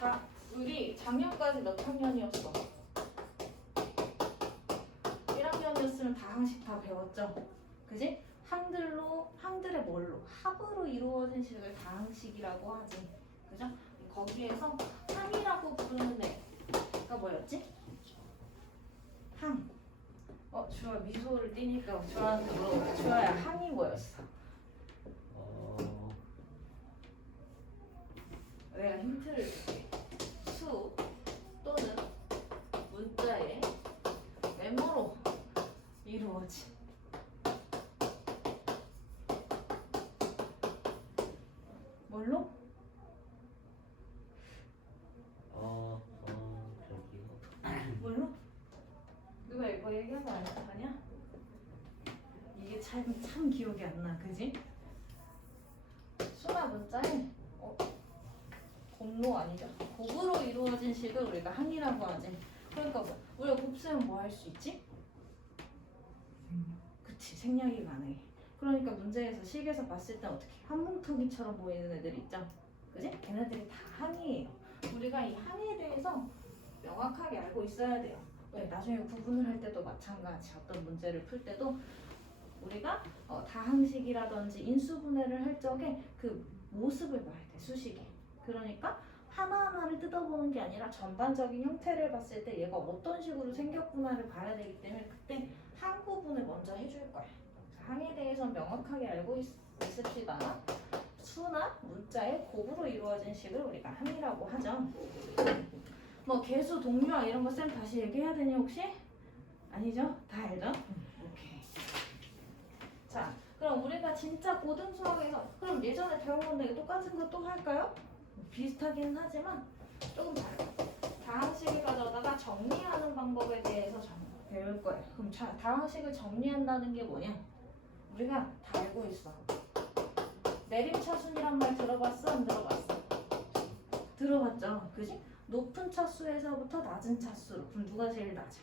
자, 우리 작년까지 몇 학년이었어? 1학년이었으면 다항식 다 배웠죠? 그지? 항들의 뭘로? 합으로 이루어진 식을 다항식이라고 하지. 그죠? 거기에서 항이라고 부르는 애가 뭐였지? 항. 주아 미소를 띠니까 주아한테 물어볼게. 주아야, 항이 뭐였어? 내가 힌트를 줄게. 수 또는 문자의 메모로 이루어진 뭘로? 저기요. 뭘로? 누가 이거 얘기한 거 아니야? 이게 참 기억이 안 나, 그지? 수나 문자에 곱로 아니죠? 곱으로 이루어진 식을 우리가 항이라고 하지. 그러니까 우리가 곱셈은 뭐 할 수 있지? 그치, 생략이 가능해. 그러니까 문제에서 식에서 봤을 때 어떻게 한뭉텅이처럼 보이는 애들 있죠? 그지? 걔네들이 다 항이에요. 우리가 이 항에 대해서 명확하게 알고 있어야 돼요. 왜? 나중에 구분을 할 때도 마찬가지. 어떤 문제를 풀 때도 우리가 다항식이라든지 인수분해를 할 적에 그 모습을 봐야 돼, 수식에. 그러니까 하나하나를 뜯어보는 게 아니라 전반적인 형태를 봤을 때 얘가 어떤 식으로 생겼구나를 봐야 되기 때문에 그때 항 구분을 먼저 해줄 거야. 항에 대해서 명확하게 알고 있읍시다. 수나 문자의 곱으로 이루어진 식을 우리가 항이라고 하죠. 뭐 개수, 동류와 이런 거 쌤 다시 얘기해야 되니 혹시? 아니죠? 다 알죠? 오케이. 자, 그럼 우리가 진짜 고등 수학에서 그럼 예전에 배운 건데 똑같은 거 또 할까요? 비슷하긴 하지만 조금 달라요. 다항식을 가져다가 정리하는 방법에 대해서 배울 거예요. 그럼 다항식을 정리한다는 게 뭐냐? 우리가 다 알고 있어. 내림차순이란 말 들어봤어? 안 들어봤어? 들어봤죠? 그지? 높은 차수에서부터 낮은 차수로. 그럼 누가 제일 낮아?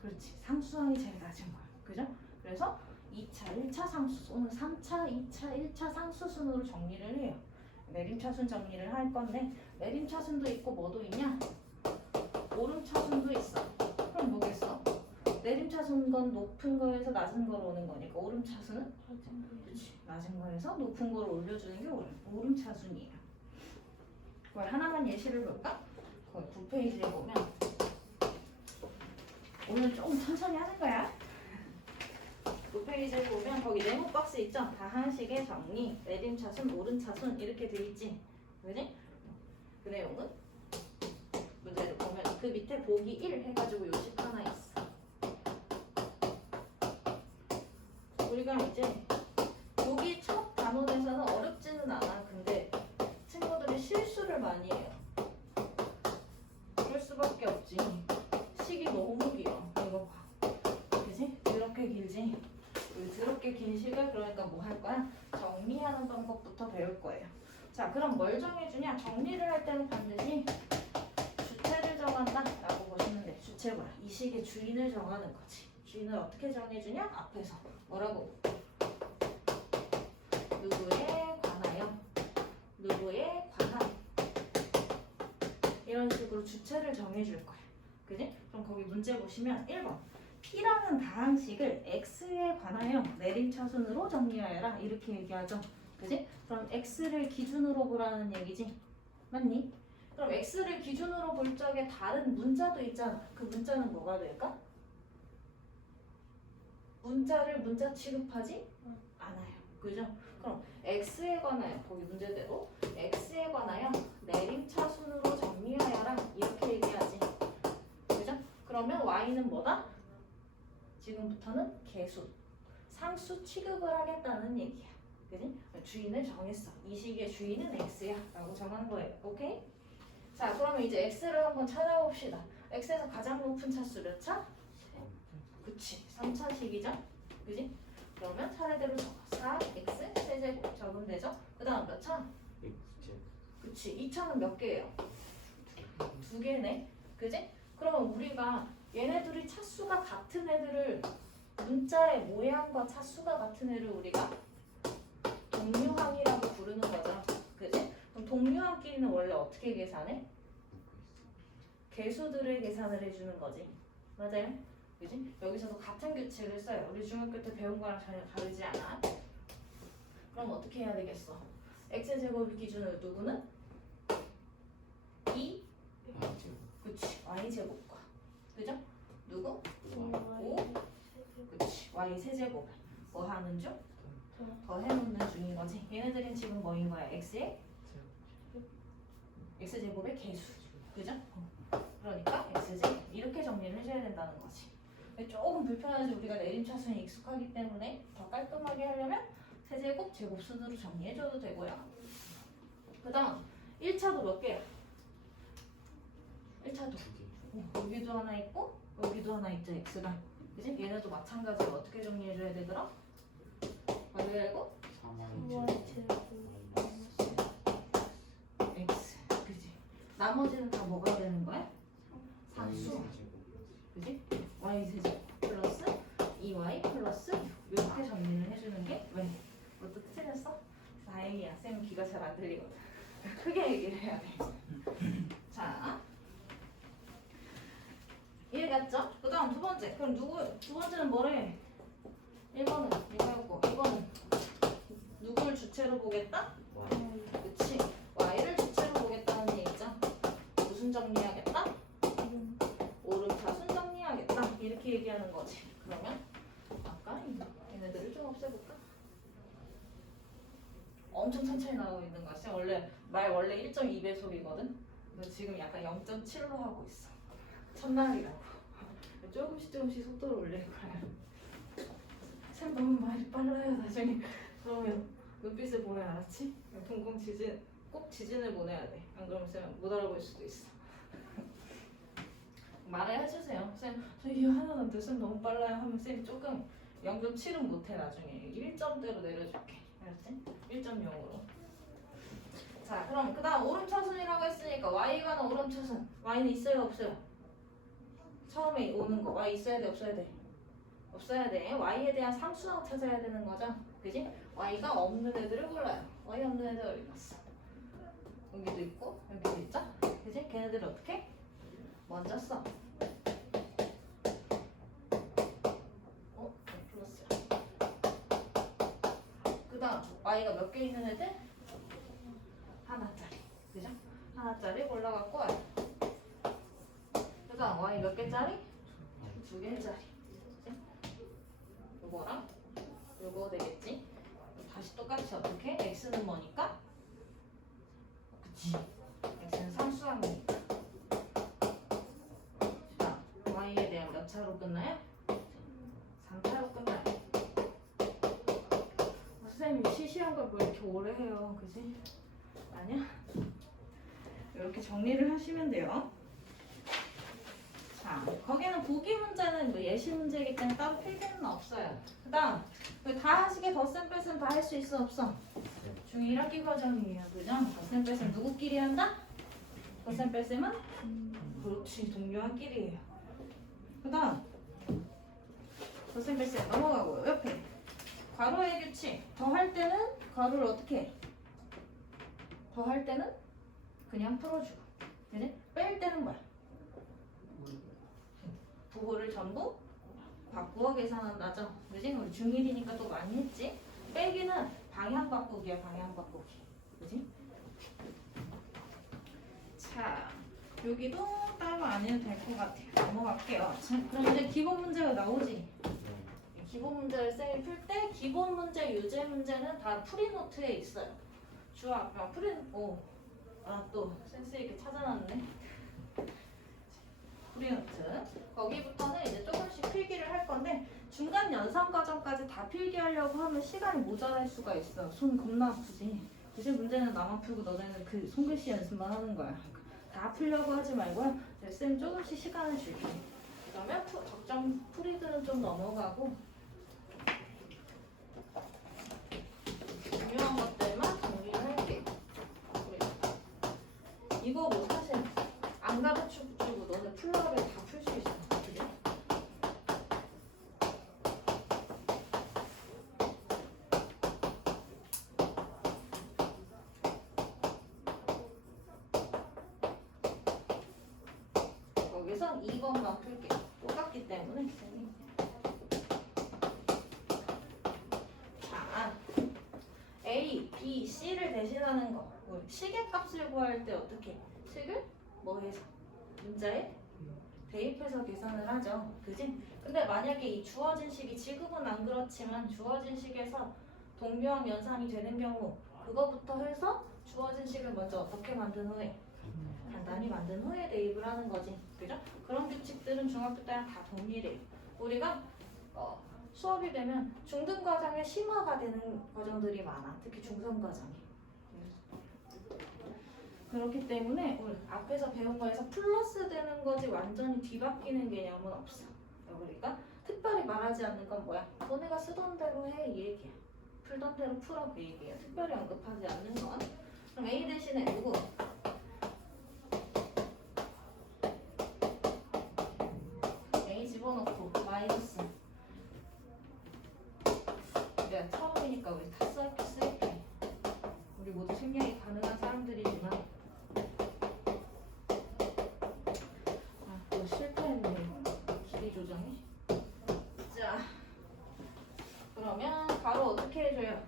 그렇지. 상수항이 제일 낮은 거야. 그죠? 그래서 2차, 1차 상수순, 3차, 2차, 1차 상수순으로 정리를 해요. 내림차순 정리를 할 건데 내림차순도 있고 뭐도 있냐? 오름차순도 있어. 그럼 뭐겠어? 내림차순 건 높은 거에서 낮은 거로 오는 거니까 오름차순은? 그렇지. 낮은 거에서 높은 거로 올려주는 게 오름차순이에요. 그걸 하나만 예시를 볼까? 거기 9페이지에 보면 오늘 조금 천천히 하는 거야. 9페이지에 보면 거기 네모 박스 있죠? 다항식의 정리, 내림차순, 오름차순 이렇게 돼 있지? 그지? 그 내용은 문제를 보면 그 밑에 보기 1 해가지고 요식 하나 있어. 우리가 이제 여기 첫 단원에서는 어렵지는 않아. 근데 친구들이 실수를 많이 해요. 그럴 수밖에 없지. 식이 너무 길어. 이거 봐. 그지? 이렇게 길지? 더럽게 긴 식을 그러니까 뭐 할 거야? 정리하는 방법부터 배울 거예요. 자, 그럼 뭘 정해주냐? 정리를 할 때는 반드시 주체를 정한다 라고 보시면 돼. 주체 뭐야? 이 식의 주인을 정하는 거지. 주인을 어떻게 정해주냐? 앞에서 뭐라고? 누구에 관하여, 누구에 관한 이런 식으로 주체를 정해줄 거야. 그지? 그럼 거기 문제 보시면 1번 P라는 다항식을 X에 관하여 내림차순으로 정리하여라 이렇게 얘기하죠. 그지? 그럼 X를 기준으로 보라는 얘기지. 맞니? 그럼 X를 기준으로 볼 적에 다른 문자도 있잖아. 그 문자는 뭐가 될까? 문자를 문자 취급하지 않아요. 그죠? 그럼 X에 관하여, 거기 문제대로 X에 관하여 내림차순으로 정리하여라 이렇게 얘기하지. 그죠? 그러면 Y는 뭐다? 지금부터는 개수, 상수 취급을 하겠다는 얘기야. 그지? 주인을 정했어. 이 식의 주인은 X야 라고 정한 거예요. 오케이? 자, 그러면 이제 X를 한번 찾아봅시다. X에서 가장 높은 차수 몇 차? 그치, 3차식이죠? 그지? 그러면 차례대로 적어. 4x 세제곱 적으면 되죠? 그 다음 몇 차? 그치, 2차는 몇 개예요? 2개네. 그지? 그러면 우리가 얘네들이 차수가 같은 애들을 문자의 모양과 차수가 같은 애를 우리가 동류항이라고 부르는 중요한 끼리는 원래 어떻게 계산해? 개수들을 계산을 해주는 거지. 맞아요? 그지? 여기서도 같은 규칙을 써요. 우리 중학교 때 배운 거랑 전혀 다르지 않아? 그럼 어떻게 해야 되겠어? x제곱 기준으로 누구는? 2? 그치. y제곱과. 그죠? 누구? 5? 그치. y 세제곱. 뭐 하는 중? 더 해놓는 중인 거지. 얘네들은 지금 뭐인 거야? x제곱의 개수. 그죠? 그러니까 x제곱. 이렇게 정리를 해줘야 된다는 거지. 조금 불편하지 우리가 내림차순이 익숙하기 때문에 더 깔끔하게 하려면 세제곱, 제곱순으로 정리해줘도 되고요. 그 다음 1차도 몇 개야? 1차도 여기도 하나 있고 여기도 하나 있죠. x가. 그치? 얘네도 마찬가지로 어떻게 정리해줘야 되더라? 말고 3y x. 그치? 나머지는 다 뭐가 되는 거야? 상수. 그치? y 세제곱 플러스 2y 플러스 6 이렇게 정리를 해주는 게 왜? 그것도 틀렸어? 다행이야. 쌤 귀가 잘 안 들리거든. 크게 얘기를 해야 돼. 자, 이해갔죠? 그 다음 두 번째. 그럼 두 번째는 뭐래? 1번은 이거였고 2번은 누구를 주체로 보겠다? 그치? y를 주체로 보겠다는 얘기죠. 무슨 정리하겠다? 오름차순 정리하겠다. 이렇게 얘기하는 거지. 그러면 아까 얘네들을 좀 없애볼까? 엄청 천천히 나오고 있는 거지. 원래 1.2배속이거든. 근데 지금 약간 0.7로 하고 있어. 첫날이라고. 조금씩 속도를 올릴 거야. 쌤 너무 말이 빨라요. 나중에 그러면 눈빛을 보내야 알았지? 동공 지진 꼭 지진을 보내야 돼. 안 그러면 쌤 못 알아볼 수도 있어. 말을 해주세요. 쌤 저 이해 하나도 안 돼. 쌤 너무 빨라요 하면 쌤 조금 0.7은 못해. 나중에 1점대로 내려줄게. 알았지? 1.0으로. 자 그럼 그 다음 오름차순이라고 했으니까 y가 는 오름차순. y는 있어요 없어요? 처음에 오는 거 y 있어야 돼 없어야 돼? 없어야 돼. y에 대한 상수항 찾아야 되는 거죠. 그지? y가 없는 애들을 골라요. y 없는 애들 어디 갔어? 여기도 있고 여기도 있죠? 그지? 걔네들 어떻게? 먼저 써. 플러스야. 그 다음 y가 몇 개 있는 애들? 하나짜리. 그죠? 하나짜리 골라갖고 와요. 그 다음 y 몇 개짜리? 2개짜리. 요거랑 요거 되겠지? 다시 똑같이 어떻게? x는 뭐니까? 그치? x는 상수항이니까. 자, y에 대한 몇 차로 끝나요? 3차로 끝나요. 선생님이 시시한 걸 뭐 이렇게 오래 해요. 그지? 아니야? 이렇게 정리를 하시면 돼요. 자, 거기는 보기 문제는 뭐 예시 문제이기 때문에 따로 필기는 없어요. 그 다음, 다 하시게 덧셈 뺄셈 다 할 수 있어 없어? 중1 학기 과정이에요. 그죠? 덧셈 뺄셈 누구끼리 한다? 덧셈 뺄셈은? 그렇지, 동료한끼리예요. 그 다음, 덧셈 뺄셈 넘어가고요. 옆에 괄호의 규칙. 더 할 때는 괄호를 어떻게 해? 더 할 때는 그냥 풀어주고, 그지? 뺄 때는 뭐야? 부호를 전부 바꾸어 계산한다죠. 그지? 우리 중1이니까 또 많이 했지? 빼기는 방향 바꾸기야, 방향 바꾸기. 그지? 자, 여기도 따로 안 해도 될 것 같아요. 넘어갈게요. 자, 그럼 이제 기본 문제가 나오지? 기본 문제를 쌤이 풀 때 기본 문제, 유제 문제는 다 프리노트에 있어요. 주아, 또 센스 있게 찾아놨네. 프리노트. 거기부터는 이제 조금씩 필기를 할 건데 중간 연산 과정까지 다 필기하려고 하면 시간이 모자랄 수가 있어. 손 겁나 아프지. 그지? 문제는 나만 풀고 너네는 그 손글씨 연습만 하는 거야. 다 풀려고 하지 말고요. 쌤 조금씩 시간을 줄게. 그러면 적정 풀이들은 좀 넘어가고 중요한 것들만 정리를 할게. 이거 뭐 사실 안 가르쳐주고 너네 풀러를 다 풀 수 있어. 그지? 2번만 풀게. 똑같기 때문에. 자, A, B, C를 대신하는 거. 우리 시계값을 구할 때 어떻게? 식을 뭐 해서? 문자에 대입해서 계산을 하죠. 그지? 근데 만약에 이 주어진 식이 지금은 안 그렇지만 주어진 식에서 동묘한 연산이 되는 경우 그거부터 해서 주어진 식을 먼저 어떻게 만든 후에 간단히 만든 후에 대입을 하는 거지. 그죠? 그런 규칙들은 중학교 때랑 다 동일해요. 우리가 수업이 되면 중등 과정에 심화가 되는 과정들이 많아. 특히 중성 과정에. 그렇기 때문에 우리 앞에서 배운 거에서 플러스 되는 거지 완전히 뒤바뀌는 개념은 없어. 그러니까 특별히 말하지 않는 건 뭐야? 너네가 쓰던 대로 해 이 얘기야. 풀던 대로 풀어 그 얘기야. 특별히 언급하지 않는 건. 그럼 A 대신에 누구? A 집어넣고 마이너스. 내가 처음이니까 우리 다 쓸게. 우리 모두 생략이 가능한 사람들이지만 또 실패했네. 길이 조정이. 자, 그러면 바로 어떻게 해줘요?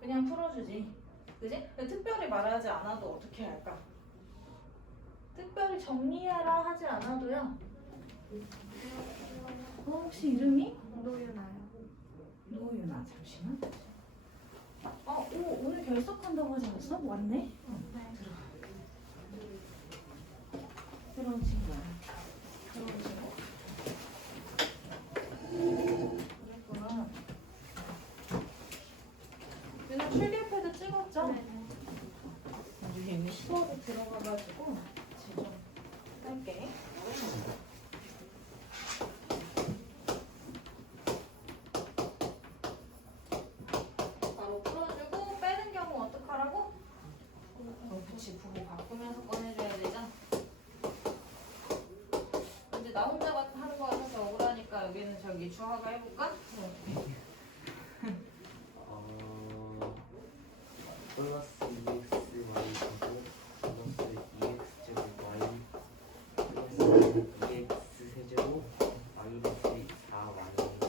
그냥 풀어주지. 그지? 근데 특별히 말하지 않아도 어떻게 할까? 특별히 정리해라 하지 않아도요. 혹시 이름이? 노유나요. 노유나 잠시만. 오늘 결석한다고 하지 않았어? 왔네? 네. 들어온 친구야. 들어온 친구. 그랬구나. 유나 필기패드 찍었죠? 네네. 우리 이미 수업에 들어가가지고 지금 할게. 바로 풀어주고 빼는 경우 어떡하라고? 그치, 부호 바꾸면서 꺼내줘야 되죠? 근데 나 혼자 하는 거 같아서 억울하니까 여기는 저기 주하가 해볼까? 플러스 2xy 제곱 플러스 2x 제곱 y 플러스 2x 세제곱 마이너스 4y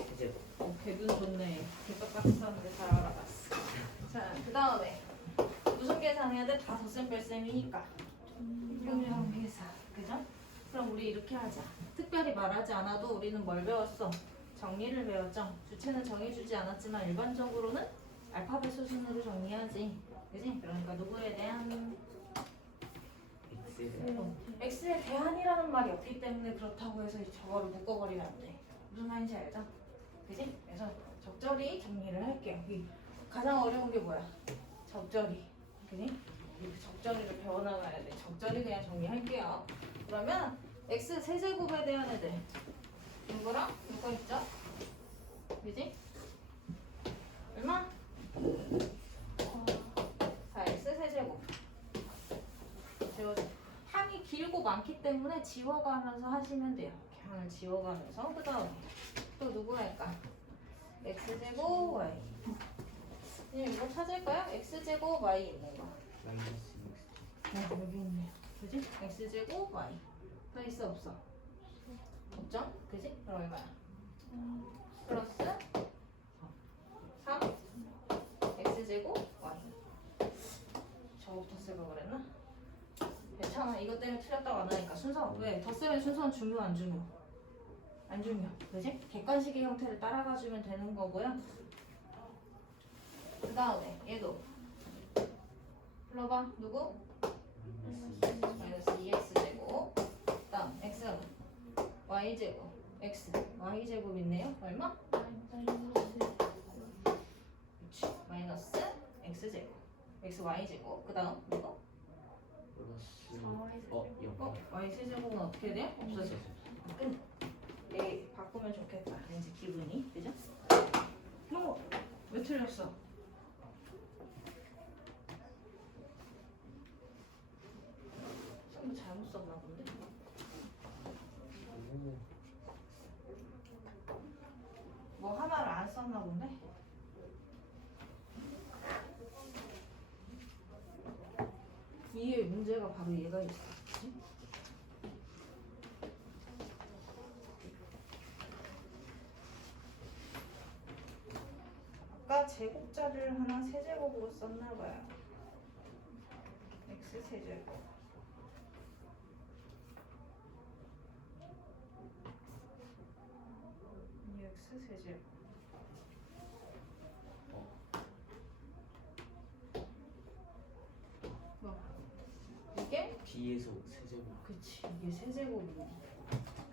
세제곱. 개눈 좋네. 개떡같이 썼는데 잘 알아봤어. 자, 그 다음에 무슨 계산해야 돼? 다 덧셈 뺄셈이니까. 평균 계산. 그죠? 그럼 우리 이렇게 하자. 특별히 말하지 않아도 우리는 뭘 배웠어? 정리를 배웠죠. 주체는 정해주지 않았지만 일반적으로는 알파벳 수순으로 정리하지. 그지? 그러니까 누구에 대한 x에 대한이라는 말이 없기 때문에 그렇다고 해서 저거를 묶어버리면 안 돼. 무슨 말인지 알죠? 그지? 그래서 적절히 정리를 할게요. 가장 어려운 게 뭐야? 적절히. 그지? 이렇게 적절히를 배워나가야 돼. 적절히 그냥 정리할게요. 그러면 x 세제곱에 대한 애들 누구랑 누가 있죠? 그지? 얼마? 4x 세제곱. 항이 길고 많기 때문에 지워가면서 하시면 돼요. 이렇게 항을 지워가면서. 그 다음에 또 누구 할까? x제곱 y. 그냥 이거 찾을까요? x제곱 y 있는 거. 마이너스 여기 있네요. 그지? x제곱 y. 더 있어 없어? 없죠? 그지? 그럼 얼마야? 플러스 3 x제곱 y. 저거부터 쓸 걸 그랬나? 괜찮아. 이것 때문에 틀렸다고 안 하니까. 순서 왜? 덧셈의 순서는 중요 안 중요? 안 중요. 그지? 객관식의 형태를 따라가주면 되는 거고요. 그 다음에 얘도 불러봐. 누구? 마이너스 2x제곱. 그 다음 x는 y제곱. x y제곱 있네요. 얼마? 그렇지. 마이너스 x제곱. x y제곱. 그 다음 누구? 플러스 4y y 세제곱은 어떻게 돼? 없어져. 바꾸면 좋겠다. 왠지 기분이. 그죠? 왜 틀렸어? 선물 잘못 썼나 본데? 뭐 하나를 안 썼나 본데? 이게 문제가 바로 얘가 있어. 그치? 숫자를 하나 세제곱으로 썼나봐요. x 세제곱. x 세제곱. 뭐? 이게? B에서 세제곱. 그치, 이게 세제곱이네.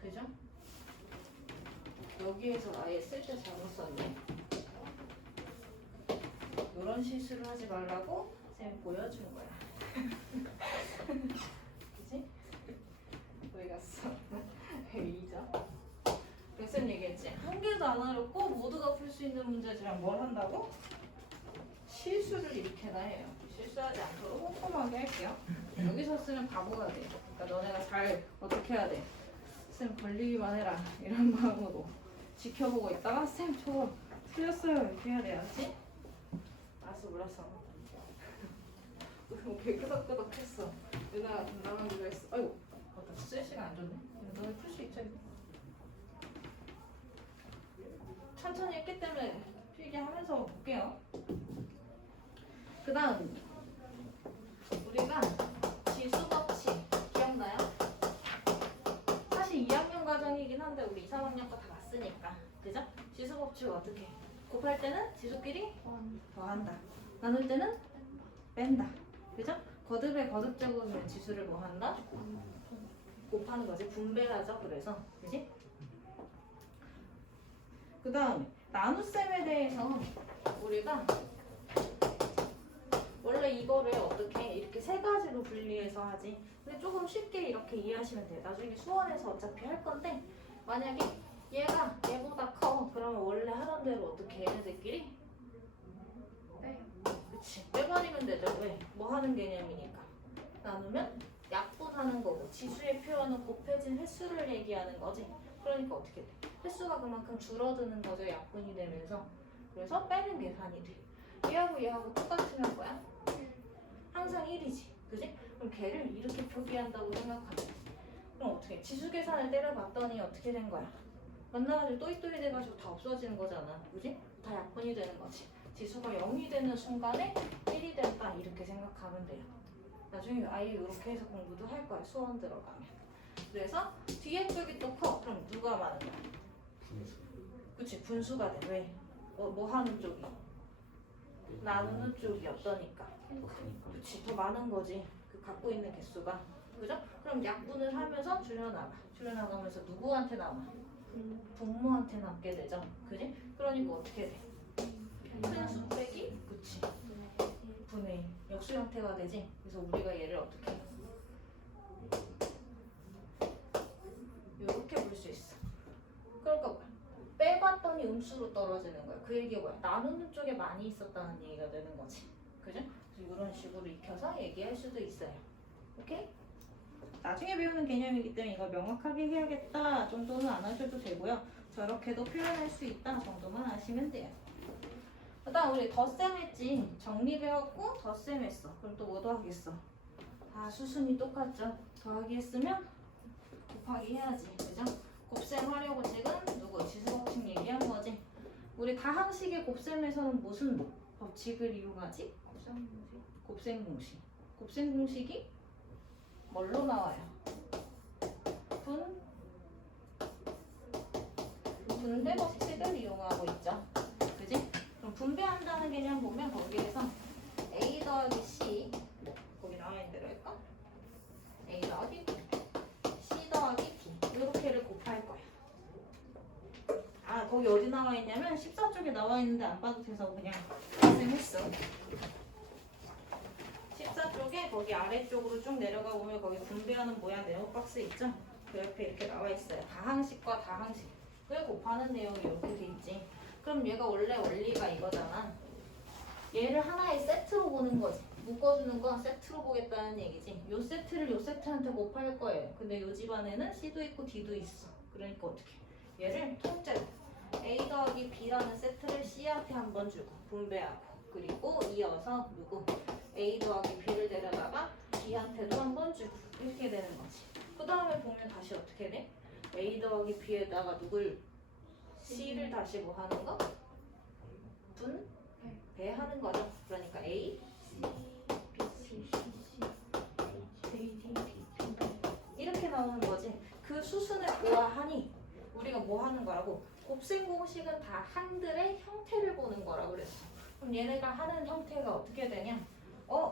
그죠? 여기에서 아예 쓸 때 잘못 썼네. 이런 실수를 하지 말라고 쌤이 보여준 거야. 그치? 어디 갔어? 왜 잊어? 그래서 쌤 얘기했지. 한 개도 안 어렵고 모두가 풀 수 있는 문제지만 뭘 한다고? 실수를 일으켜나 해요. 실수하지 않도록 꼼꼼하게 할게요. 여기서 쓰면 바보가 돼. 그러니까 너네가 잘 어떻게 해야 돼? 쌤 걸리기만 해라 이런 마음으로 지켜보고 있다가 쌤 저 틀렸어요 이렇게 해야 돼. 알았지? 알았어 몰랐어. 너무 끄덕끄덕했어. 누나가 담당하기로 했어. 아이고 맞다 쓸 시간 안 줬네. 너네 풀 수 있지? 천천히 했기 때문에 필기하면서 볼게요. 그 다음 우리가 지수법칙 기억나요? 사실 2학년 과정이긴 한데 우리 2, 3학년 거 다 봤으니까 그죠? 지수법칙 어떻게? 곱할 때는 지수끼리 더한다. 나눌 때는 뺀다. 그죠? 거듭에 거듭제곱이면 지수를 뭐 한다? 곱하는 거지. 분배하죠. 그래서 그지? 그 다음에 나눗셈에 대해서 우리가 원래 이거를 어떻게 이렇게 세 가지로 분리해서 하지. 근데 조금 쉽게 이렇게 이해하시면 돼요. 나중에 수원에서 어차피 할 건데 만약에 얘가 얘보다 커 그러면 원래 하던 대로 어떻게 얘네들끼리 그치 빼버리면 되죠. 왜? 뭐 하는 개념이니까. 나누면 약분하는 거고 지수의 표현은 곱해진 횟수를 얘기하는 거지. 그러니까 어떻게 돼? 횟수가 그만큼 줄어드는 거죠. 약분이 되면서. 그래서 빼는 계산이 돼. 얘하고 얘하고 똑같으면 뭐야? 항상 1이지. 그지? 그럼 걔를 이렇게 표기한다고 생각하면 그럼 어떻게? 지수 계산을 때려봤더니 어떻게 된 거야? 만나가지고 또이또이 돼가지고 다 없어지는 거잖아. 그지? 다 약분이 되는 거지. 지수가 0이 되는 순간에 1이 된다. 이렇게 생각하면 돼요. 나중에 아예 이렇게 해서 공부도 할 거야. 수원 들어가면. 그래서 뒤에 쪽이 또 커. 그럼 누가 많은 거야? 분수. 그치? 분수가 돼. 왜? 뭐 하는 쪽이? 나누는 쪽이 어떠니까? 더 크니까. 그치? 더 많은 거지. 그 갖고 있는 개수가. 그죠? 그럼 약분을 하면서 줄여나가. 줄여나가면서 누구한테 남아? 분모한테 남게 되죠. 그지? 그러니까 어떻게 돼? 큰 수 빼기? 그치? 분의 1. 역수 형태가 되지? 그래서 우리가 얘를 어떻게 해? 이렇게 볼 수 있어. 그러니까 뭐야? 빼봤더니 음수로 떨어지는 거야. 그 얘기가 뭐야? 나누는 쪽에 많이 있었다는 얘기가 되는 거지. 그죠? 그래서 이런 식으로 익혀서 얘기할 수도 있어요. 오케이? 나중에 배우는 개념이기 때문에 이거 명확하게 해야겠다 정도는 안 하셔도 되고요. 저렇게도 표현할 수 있다 정도만 하시면 돼요. 일단 우리 덧셈 했지. 정리 배웠고 덧셈 했어. 그럼 또 뭐 더하겠어? 다 수순이 똑같죠. 더하기 했으면 곱하기 해야지. 그죠? 곱셈 하려고 지금 누구? 지수법칙 얘기한 거지. 우리 다항식의 곱셈에서는 무슨 법칙을 이용하지? 곱셈 공식. 곱셈 공식이 뭘로 나와요? 분배 법칙을 이용하고 있죠. 그지? 그럼 분배한다는 개념 보면 거기에서 A 더하기 C 거기 나와 있는 대로 할까? A 더하기 B, C 더하기 D 이렇게를 곱할 거야. 아 거기 어디 나와 있냐면 14쪽에 나와 있는데 안 봐도 돼서 그냥 발생했어. 14쪽에 거기 아래쪽으로 쭉 내려가 보면 거기 분배하는 모양 네모 박스 있죠? 그 옆에 이렇게 나와 있어요. 다항식과 다항식. 그걸 곱하는 내용이 이렇게 돼 있지. 그럼 얘가 원래 원리가 이거잖아. 얘를 하나의 세트로 보는 거지. 묶어주는 건 세트로 보겠다는 얘기지. 요 세트를 요 세트한테 곱할 거예요. 근데 요 집안에는 C도 있고 D도 있어. 그러니까 어떻게? 얘를 통째로 A 더하기 B라는 세트를 C한테 한번 주고 분배하고 그리고 이어서 누구? A 더하기 B를 데려다가 B한테도 한번 주고 이렇게 되는 거지. 그 다음에 보면 다시 어떻게 돼? A 더하기 B에다가 누굴? C를 다시 뭐 하는 거? 배하는 거죠. 그러니까 A, 이렇게 나오는 거지. 그 수순을 보아하니 우리가 뭐 하는 거라고? 곱셈 공식은 다 항들의 형태를 보는 거라 그랬어. 그럼 얘네가 하는 형태가 어떻게 되냐?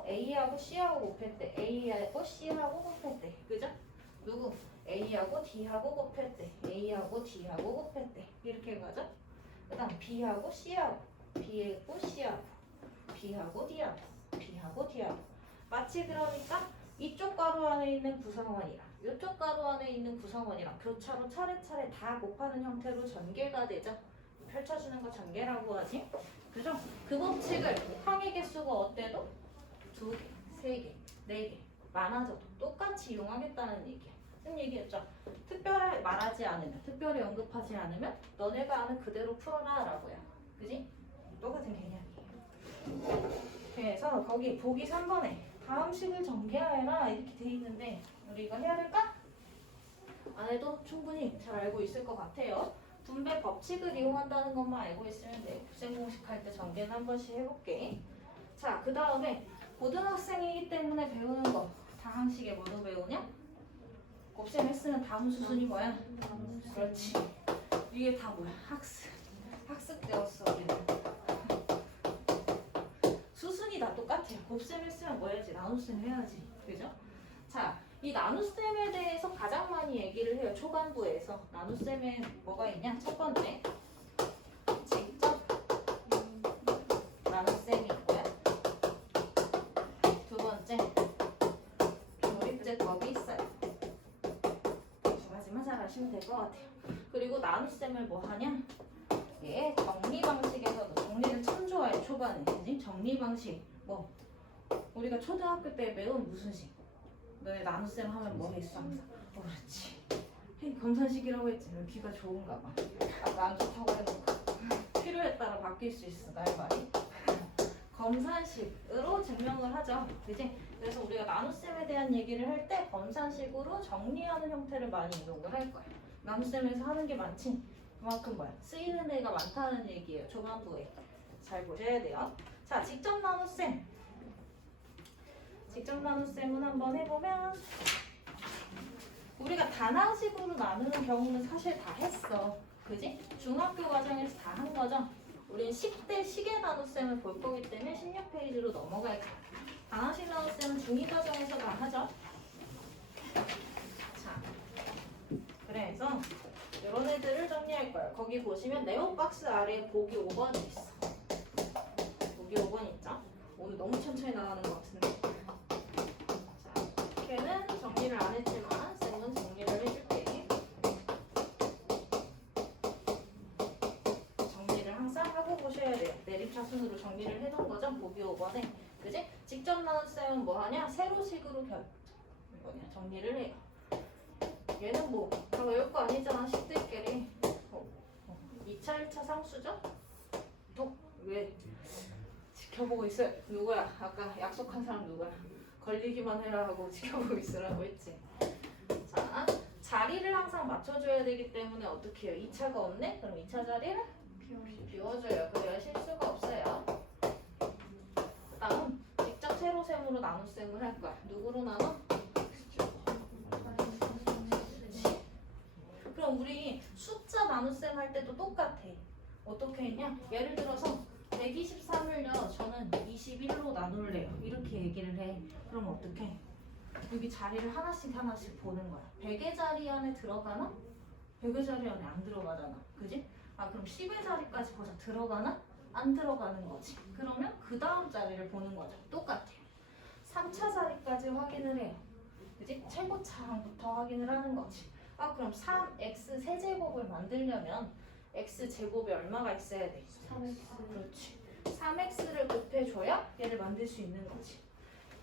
A하고 C하고 곱했대. A하고 C하고 곱했대. 그죠? 누구? A하고 D하고 곱했대. A하고 D하고 곱했대. 이렇게 가죠? 그 다음 B하고 C하고 B하고 C하고 B하고 D하고 B하고 D하고 마치 그러니까 이쪽 가로 안에 있는 구성원이랑 이쪽 가로 안에 있는 구성원이랑 교차로 차례차례 다 곱하는 형태로 전개가 되죠. 펼쳐주는 거 전개라고 하지. 그죠? 그 법칙을 항의 개수가 어때도 2개, 3개, 4개 많아져도 똑같이 이용하겠다는 얘기야. 무슨 얘기였죠? 특별히 말하지 않으면, 특별히 언급하지 않으면 너네가 아는 그대로 풀어라 라고요. 그지? 똑같은 개념이에요. 그래서 거기 보기 3번에 다음 식을 전개하여라 이렇게 돼 있는데 우리 이거 해야 될까? 안 해도 충분히 잘 알고 있을 것 같아요. 분배 법칙을 이용한다는 것만 알고 있으면 돼. 곱셈 공식 할 때 전개는 한 번씩 해볼게. 자, 그 다음에 고등학생이기 때문에 배우는 거 다항식에 뭐로 배우냐? 곱셈 했으면 다음 수순이 뭐야? 그렇지. 이게 다 뭐야? 학습되었어 우리는. 수순이 다 똑같아요. 곱셈 했으면 뭐 해야지? 나눗셈 해야지. 그죠? 자, 이 나눗셈에 대해서 가장 많이 얘기를 해요. 초반부에서. 나눗셈에 뭐가 있냐? 첫 번째, 직접 나눗셈이 있고요. 두 번째, 조립제법이 있어요. 두 가지만 잘 아시면 될 것 같아요. 그리고 나눗셈을 뭐 하냐? 예, 정리 방식에서도 정리를 참 좋아해. 초반에. 그지? 정리 방식. 뭐 우리가 초등학교 때 배운 무슨 식? 너네 나눗셈 하면 뭐 했어 항상? 그렇지. 검산식이라고 했지. 왜 귀가 좋은가 봐. 아까 안 좋다고 해놓고 필요에 따라 바뀔 수 있어 나의 말이. 검산식으로 증명을 하죠. 그지? 그래서 우리가 나눗셈에 대한 얘기를 할 때 검산식으로 정리하는 형태를 많이 이용을 할 거야. 나눗셈에서 하는 게 많지. 그만큼 뭐야? 쓰이는 애가 많다는 얘기예요. 초반부에. 잘 보셔야 돼요. 자, 직접 나눗셈. 직접 나눗셈은 한번 해보면 우리가 단항식으로 나누는 경우는 사실 다 했어. 그지? 중학교 과정에서 다 한 거죠. 우린 10대 식의 나눗셈을 볼 거기 때문에 16페이지로 넘어갈 거야. 단항식 나눗셈은 중2 과정에서 다 하죠. 자, 그래서 이런 애들을 정리할 거예요. 거기 보시면 네오박스 아래에 보기 5번이 있어. 보기 5번 있죠? 오늘 너무 천천히 나가는 것 같은데. 걔는 정리를 안 했지만 쌤은 정리를 해줄게. 정리를 항상 하고 보셔야 돼요. 내림차순으로 정리를 해놓은 거죠. 보기 5번에. 그지? 직접 나눗셈은 뭐 하냐? 세로식으로 정리를 해요. 얘는 뭐 다 외울 거 아니잖아. 식들끼리. 2차, 1차 상수죠? 왜? 지켜보고 있어요. 누구야? 아까 약속한 사람 누구야? 걸리기만 해라 하고 지켜보고 있으라고 했지. 자, 자리를 항상 맞춰줘야 되기 때문에 어떻게 해요? 2차가 없네? 그럼 2차 자리를 비워줘요. 그래야 실수가 없어요. 그 다음 직접 세로셈으로 나눗셈을 할 거야. 누구로 나눠? 그럼 우리 숫자 나눗셈 할 때도 똑같아. 어떻게 했냐? 예를 들어서 123을요 저는 21로 나눌래요 이렇게 얘기를 해. 그럼 어떻게? 여기 자리를 하나씩 보는 거야. 100의 자리 안에 들어가나? 100의 자리 안에 안 들어가잖아. 그지? 아 그럼 10의 자리까지 보자. 들어가나? 안 들어가는 거지. 그러면 그 다음 자리를 보는 거죠. 똑같아요. 3차 자리까지 확인을 해요. 그지? 최고차항부터 확인을 하는 거지. 아 그럼 3x 세제곱을 만들려면 x제곱이 얼마가 있어야 돼? 3x. 그렇지. 3x를 곱해줘야 얘를 만들 수 있는 거지.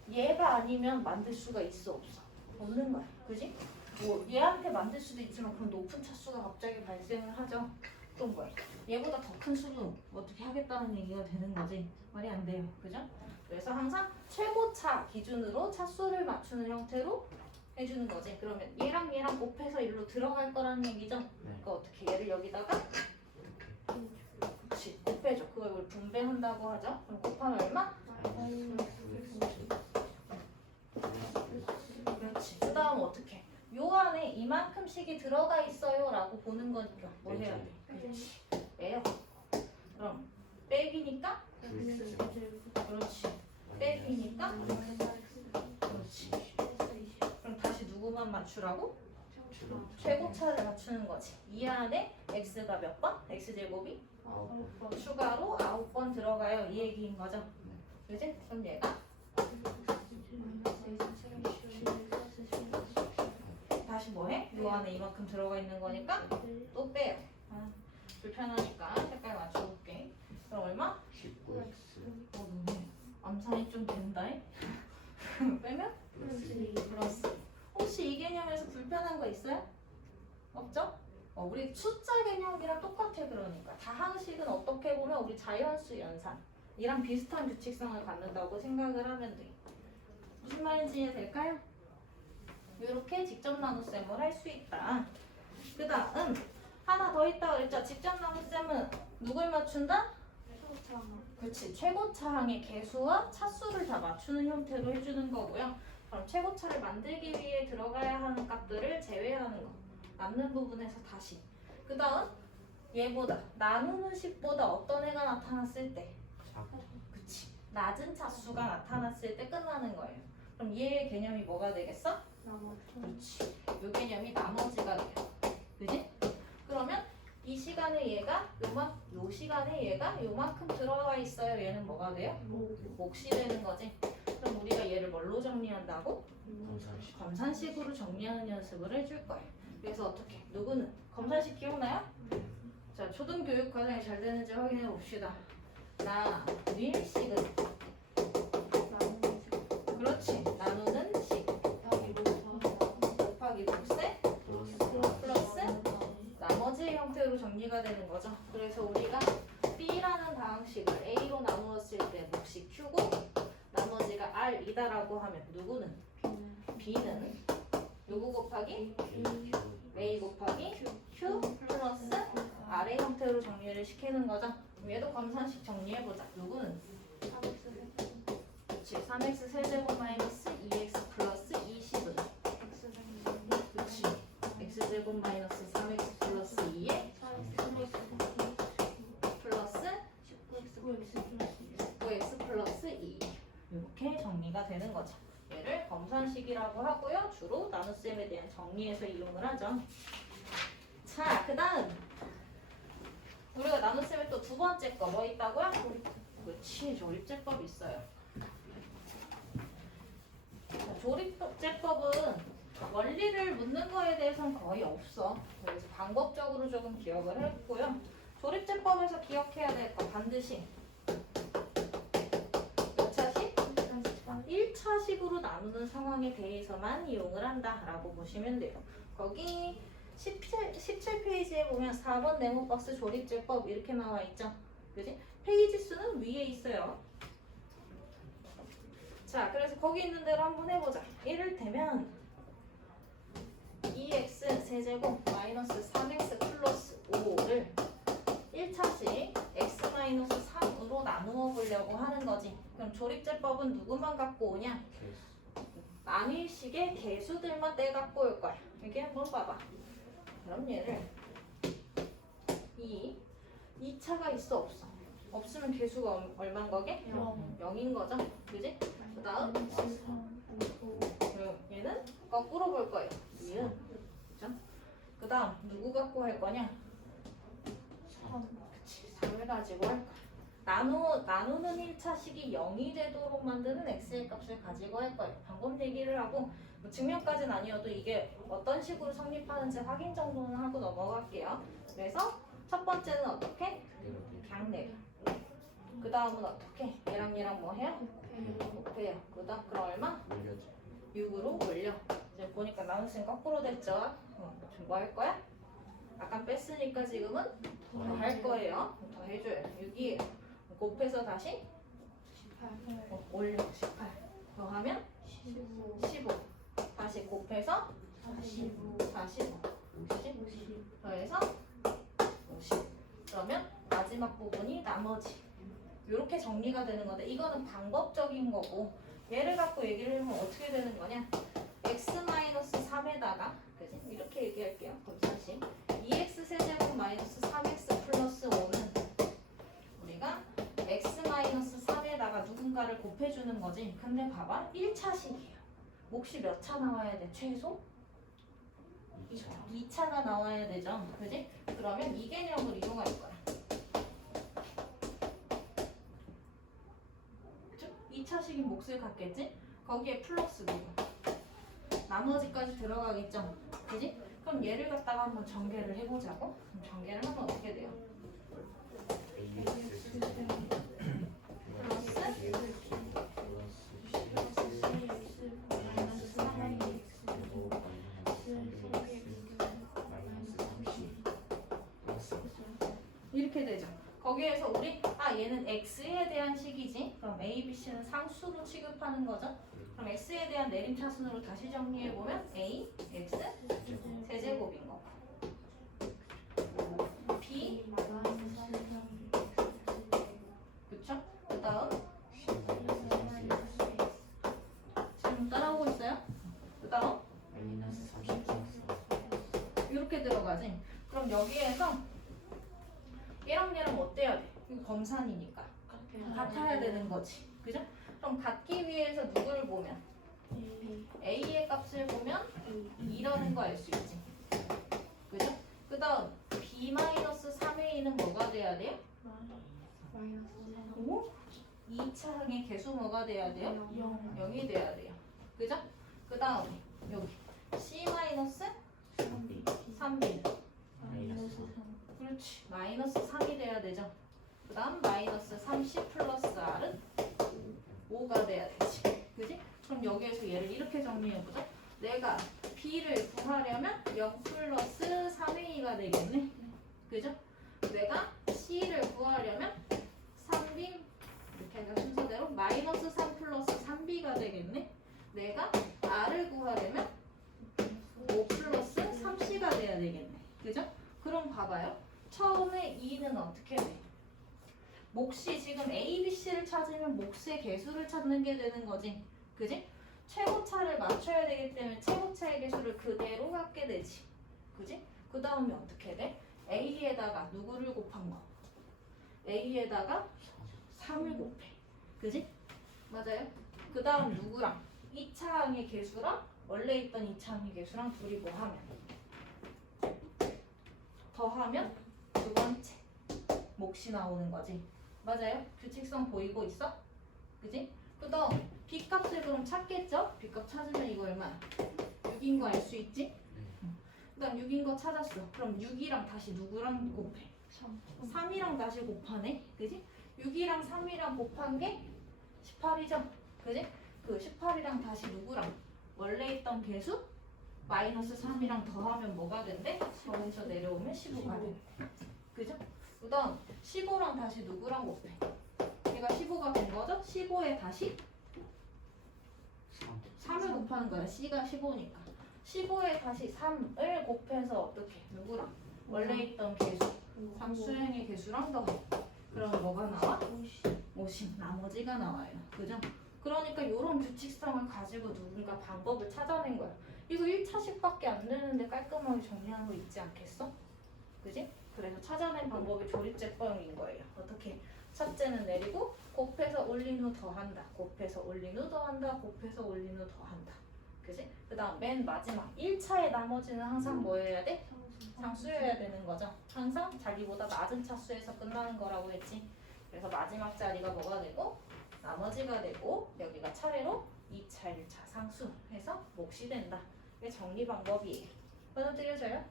얘가 아니면 만들 수가 있어 없어? 없는 거야. 그지? 뭐 얘한테 만들 수도 있지만 그럼 높은 차수가 갑자기 발생을 하죠. 그럼 뭐야? 얘보다 더 큰 수도 어떻게 하겠다는 얘기가 되는 거지. 말이 안 돼요. 그죠? 그래서 항상 최고차 기준으로 차수를 맞추는 형태로 해주는 거지. 그러면 얘랑 얘랑 곱해서 일로 들어갈 거라는 얘기죠. 그러니까 어떻게 얘를 여기다가 그렇지 곱해줘. 그걸 우리 분배한다고 하죠. 그럼 곱하면 얼마? 그렇지. 그 다음 어떻게? 요 안에 이만큼씩이 들어가 있어요 라고 보는 거니까 뭐 해야 돼? 그렇지. 빼요. 그럼 빼기니까? 그렇지. 빼기니까? 그렇지. 그럼 다시 누구만 맞추라고? 최고차를 맞추는 거지. 이 안에 x가 몇 번? x제곱이? 추가로 9번 들어가요. 이 얘기인 거죠. 그지? 그럼 얘가 다시 뭐해? 요 안에 이만큼 들어가 있는 거니까 또 빼요. 불편하니까 색깔 맞춰볼게. 그럼 얼마? 19x 너네 암산이 좀 된다. 빼면? 플러스. 혹시 이 개념에서 불편한 거 있어요? 없죠? 우리 숫자 개념이랑 똑같아. 그러니까 다항식은 어떻게 보면 우리 자연수 연산이랑 비슷한 규칙성을 갖는다고 생각을 하면 돼. 무슨 말인지 이해될까요? 이렇게 직접 나눗셈을 할 수 있다. 그 다음 하나 더 있다고 그랬죠? 직접 나눗셈은 누굴 맞춘다? 그렇지. 최고차항의 개수와 차수를 다 맞추는 형태로 해주는 거고요. 그럼 최고차를 만들기 위해 들어가야 하는 값들을 제외하는 거. 남는 부분에서 다시. 그 다음 얘보다 나누는 식보다 어떤 애가 나타났을 때 그치. 낮은 차수가 나타났을 때 끝나는 거예요. 그럼 얘의 개념이 뭐가 되겠어? 그렇지. 요 개념이 나머지가 돼요. 그지? 그러면 이 시간에 얘가 요 시간에 얘가 요만큼 들어가 있어요. 얘는 뭐가 돼요? 몫이 되는 거지. 그럼 우리가 얘를 뭘로 정리한다고? 검산식으로 정리하는 연습을 해줄 거예요. 그래서 어떻게? 누구는? 검산식 기억나요? 자, 초등교육 과정이 잘 되는지 확인해 봅시다. 나밀식은 그렇지. 나누는 식 곱하기 곱셈 플러스 나머지의 형태로 정리가 되는 거죠. 그래서 우리가 B라는 다항식을 A로 나누었을 때 몫이 Q고 나머지가 R이다라고 하면 누구는? B는 누구 곱하기? A 곱하기 Q 플러스 R의 형태로 정리를 시키는 거죠. 그럼 얘도 검산식 정리해보자. 누구는? 그렇지. 3x 세제곱 마이너스 2x 플러스 20은? 그렇지. x제곱 마이너스 3x 플러스 2에 플러스 9x 플러스 2 이렇게 정리가 되는 거죠. 얘를 검산식이라고 하고요. 주로 나눗셈에 대한 정리에서 이용을 하죠. 자, 그 다음 우리가 나눗셈에 또 두 번째 거 뭐 있다고요? 그렇지. 조립제법이 있어요. 자, 조립제법은 원리를 묻는 거에 대해서는 거의 없어. 그래서 방법적으로 조금 기억을 했고요. 조립제법에서 기억해야 될 거 반드시 몇 차식? 1차식으로 나누는 상황에 대해서만 이용을 한다라고 보시면 돼요. 거기 17페이지에 보면 4번 네모박스 조립제법 이렇게 나와 있죠. 그지? 페이지 수는 위에 있어요. 자, 그래서 거기 있는 대로 한번 해보자. 이를테면 2x 세제곱 마이너스 3x 플러스 5를 1차식 x 마이너스 3으로 나누어 보려고 하는 거지. 그럼 조립제법은 누구만 갖고 오냐? 나밀식의 개수들만 떼갖고 올 거야. 여기 한번 봐봐. 그럼 얘를 2차가 있어 없어? 없으면 개수가 얼마인 거게? 0인 거죠. 그지? 그 다음 그럼 얘는 거꾸로 볼 거예요. 2은 그죠? 그 다음 누구 갖고 할 거냐? 3. 그치. 3을 가지고 할 거야. 나누는 1차식이 0이 되도록 만드는 x의 값을 가지고 할 거예요. 방법 얘기를 하고 뭐 증명까지는 아니어도 이게 어떤 식으로 성립하는지 확인 정도는 하고 넘어갈게요. 그래서 첫 번째는 어떻게? 그냥 내려. 그 다음은 어떻게? 얘랑 뭐 해요? 곱해요. 그 다음 그럼 얼마? 6으로 올려. 이제 보니까 나눗셈 거꾸로 됐죠? 지금 뭐 할 거야? 아까 뺐으니까 지금은 더 할 거예요. 더 해줘요. 6이에요. 곱해서 다시 18 올려. 18 더하면 15 다시 곱해서 45 그지? 더해서 50 그러면 마지막 부분이 나머지 이렇게 정리가 되는 건데 이거는 방법적인 거고 얘를 갖고 얘기를 하면 어떻게 되는 거냐? x-3에다가 그지? 이렇게 얘기할게요. 검사식 2x 세제곱 마이너스 3x 플러스 5는 우리가 x-3에다가 누군가를 곱해주는 거지. 근데 봐봐 1차식이에요. 몫이 몇 차 나와야 돼? 최소? 2차가 나와야 되죠. 그지? 그러면 이 개념을 이용할 거야. 즉 2차식인 몫을 갖겠지? 거기에 플러스 누구? 나머지까지 들어가겠죠? 그지? 그럼 얘를 갖다가 한번 전개를 해보자고. 그럼 전개를 하면 어떻게 돼요? 이렇게 되죠. 거기에서 우리 얘는 x에 대한 식이지. 그럼 a, b, c는 상수로 취급하는 거죠. 그럼 x에 대한 내림차순으로 다시 정리해 보면 a, x 세제곱인 거고. b, 그쵸? 그다음 지금 따라오고 있어요? 그다음 이렇게 들어가지. 그럼 여기에서 얘랑 얘랑 어때야 돼? 이거 검산이니까 같아야 되는 거지. 그죠? 그럼 같기 위해서 누구를 보면? a의 값을 보면 2라는 거 알 수 있지. 그죠? 그 다음 b-3a는 뭐가 돼야 돼요? 오? 2차 항의 개수 뭐가 돼야 돼요? 0이 돼야 돼요. 그죠? 그 다음에 여기 c-3b는 그렇지. 마이너스 3이 돼야 되죠. 그 다음 마이너스 30 플러스 r은 5가 돼야 되지. 그지? 그럼 여기에서 얘를 이렇게 정리해보자. 내가 b를 구하려면 0 플러스 3a가 되겠네. 그죠? 내가 c를 구하려면 3b 이렇게 해서 순서대로 마이너스 3 플러스 3b가 되겠네. 내가 r을 구하려면 5 플러스 3c가 돼야 되겠네. 그죠? 그럼 봐봐요. 처음에 2는 어떻게 돼? 몫이 지금 A, B, C를 찾으면 몫의 개수를 찾는 게 되는 거지. 그지? 최고차를 맞춰야 되기 때문에 최고차의 개수를 그대로 갖게 되지. 그지? 그 다음에 어떻게 돼? A에다가 누구를 곱한 거? A에다가 3을 곱해. 그지? 맞아요? 그 다음 누구랑? 2차 항의 개수랑 원래 있던 2차 항의 개수랑 둘이 뭐 하면? 더하면 두 번째 몫이 나오는 거지. 맞아요? 규칙성 보이고 있어? 그지? 그 다음 B값을 그럼 찾겠죠? B값 찾으면 이거 얼마야? 6인 거 알 수 있지? 그 다음 6인 거 찾았어. 그럼 6이랑 다시 누구랑 곱해? 3이랑 다시 곱하네? 그지? 6이랑 3이랑 곱한 게 18이죠? 그지? 그 18이랑 다시 누구랑? 원래 있던 개수? 마이너스 3이랑 더하면 뭐가 된대? 거기서 내려오면 15가 돼. 그죠? 그 다음 15랑 다시 누구랑 곱해? 얘가 15가 된 거죠? 15에 다시 3을 곱하는 거야. C가 15니까 15에 다시 3을 곱해서 어떻게? 누구랑? 원래 있던 개수 상수행의 개수랑 더해. 그럼 뭐가 나와? 50. 나머지가 나와요. 그죠? 그러니까 이런 규칙성을 가지고 누군가 방법을 찾아낸 거야. 이거 1차식밖에 안 되는데 깔끔하게 정리한 거 있지 않겠어? 그지? 그래서 찾아낸 방법이 조립제법인 거예요. 어떻게? 첫째는 내리고 곱해서 올린 후 더한다. 곱해서 올린 후 더한다. 곱해서 올린 후 더한다. 그지? 그 다음 맨 마지막 1차의 나머지는 항상 뭐 해야 돼? 상수여야 되는 거죠. 항상 자기보다 낮은 차수에서 끝나는 거라고 했지. 그래서 마지막 자리가 뭐가 되고 나머지가 되고 여기가 차례로 2차, 1차 상수 해서 몫이 된다. 이게 정리 방법이에요. 받아들여져요?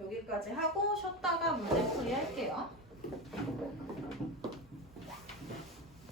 여기까지 하고 쉬었다가 문제 풀이 할게요.